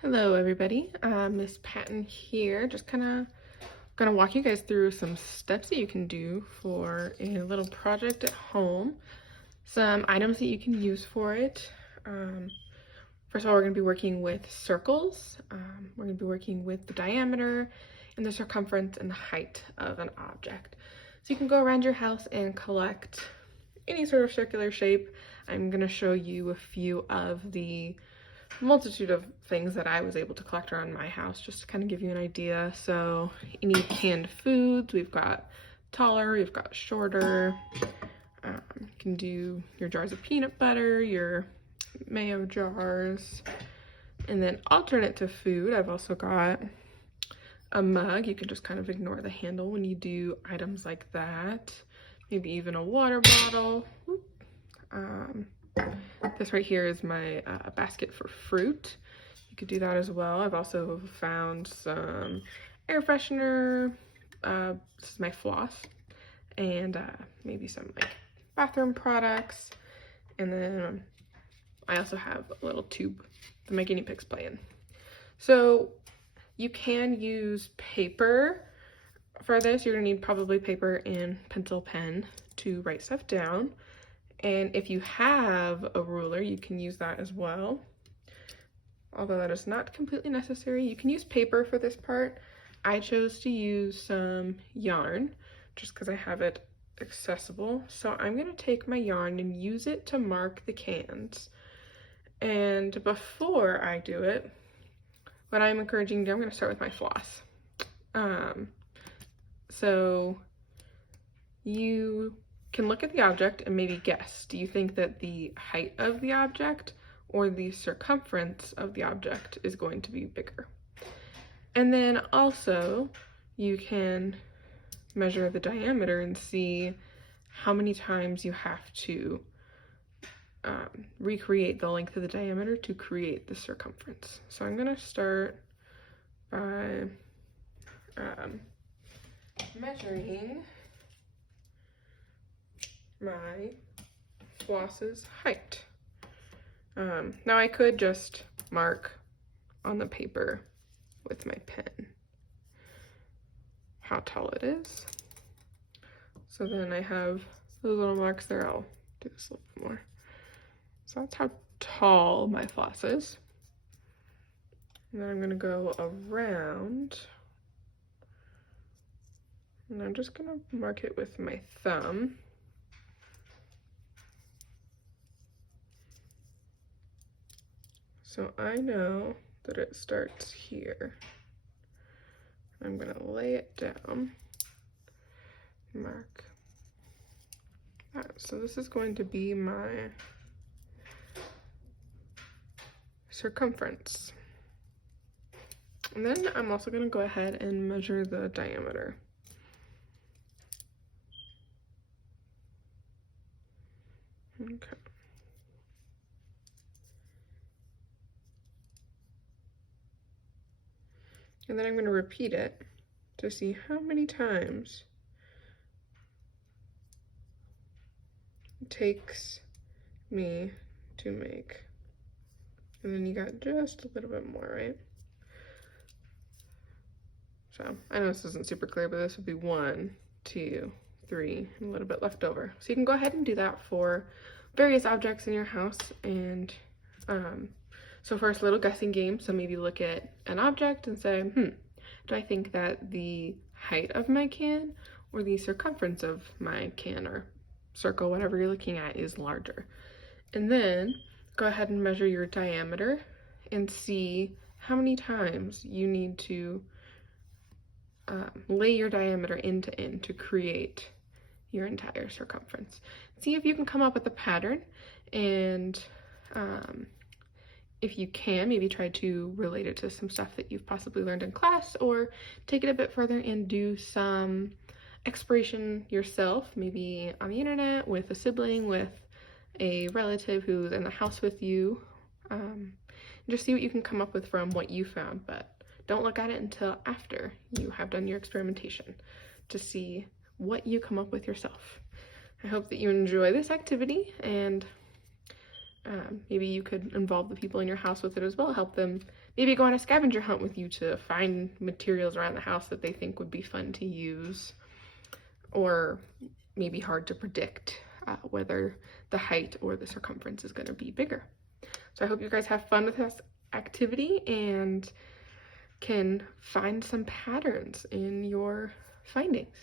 Hello everybody, Miss Patton here, just kind of gonna walk you guys through some steps that you can do for a little project at home, some items that you can use for it. First of all, we're gonna be working with circles. We're gonna be working with the diameter and the circumference and the height of an object. So you can go around your house and collect any sort of circular shape. I'm gonna show you a few of the multitude of things that I was able to collect around my house just to kind of give you an idea. So any canned foods, we've got taller, we've got shorter. You can do your jars of peanut butter, your mayo jars, and then alternate to food, I've also got a mug. You can just kind of ignore the handle when you do items like that. Maybe even a water bottle. This right here is my basket for fruit. You could do that as well. I've also found some air freshener. This is my floss, and maybe some like bathroom products. And then I also have a little tube that my guinea pigs play in. So you can use paper for this. You're gonna need probably paper and pencil pen to write stuff down. And if you have a ruler, you can use that as well. Although that is not completely necessary. You can use paper for this part. I chose to use some yarn just because I have it accessible. So I'm gonna take my yarn and use it to mark the cans. And before I do it, what I'm encouraging you to do, I'm gonna start with my floss. So you can look at the object and maybe guess. Do you think that the height of the object or the circumference of the object is going to be bigger? And then also you can measure the diameter and see how many times you have to recreate the length of the diameter to create the circumference. So I'm gonna start by measuring my floss's height. Now I could just mark on the paper with my pen how tall it is. So then I have those little marks there. I'll do this a little bit more. So that's how tall my floss is. And then I'm gonna go around, and I'm just gonna mark it with my thumb. So I know that it starts here. I'm gonna lay it down, mark that. So this is going to be my circumference. And then I'm also gonna go ahead and measure the diameter. Okay. And then I'm going to repeat it to see how many times it takes me to make. And then you got just a little bit more, right? So I know this isn't super clear, but this would be 1, 2, 3, and a little bit left over. So you can go ahead and do that for various objects in your house. And so first, little guessing game. So maybe look at an object and say, do I think that the height of my can or the circumference of my can or circle, whatever you're looking at, is larger? And then go ahead and measure your diameter and see how many times you need to lay your diameter end to end to create your entire circumference. See if you can come up with a pattern, and if you can, maybe try to relate it to some stuff that you've possibly learned in class, or take it a bit further and do some exploration yourself, maybe on the internet, with a sibling, with a relative who's in the house with you. Just see what you can come up with from what you found, but don't look at it until after you have done your experimentation to see what you come up with yourself. I hope that you enjoy this activity, and Maybe you could involve the people in your house with it as well, help them maybe go on a scavenger hunt with you to find materials around the house that they think would be fun to use, or maybe hard to predict whether the height or the circumference is going to be bigger. So I hope you guys have fun with this activity and can find some patterns in your findings.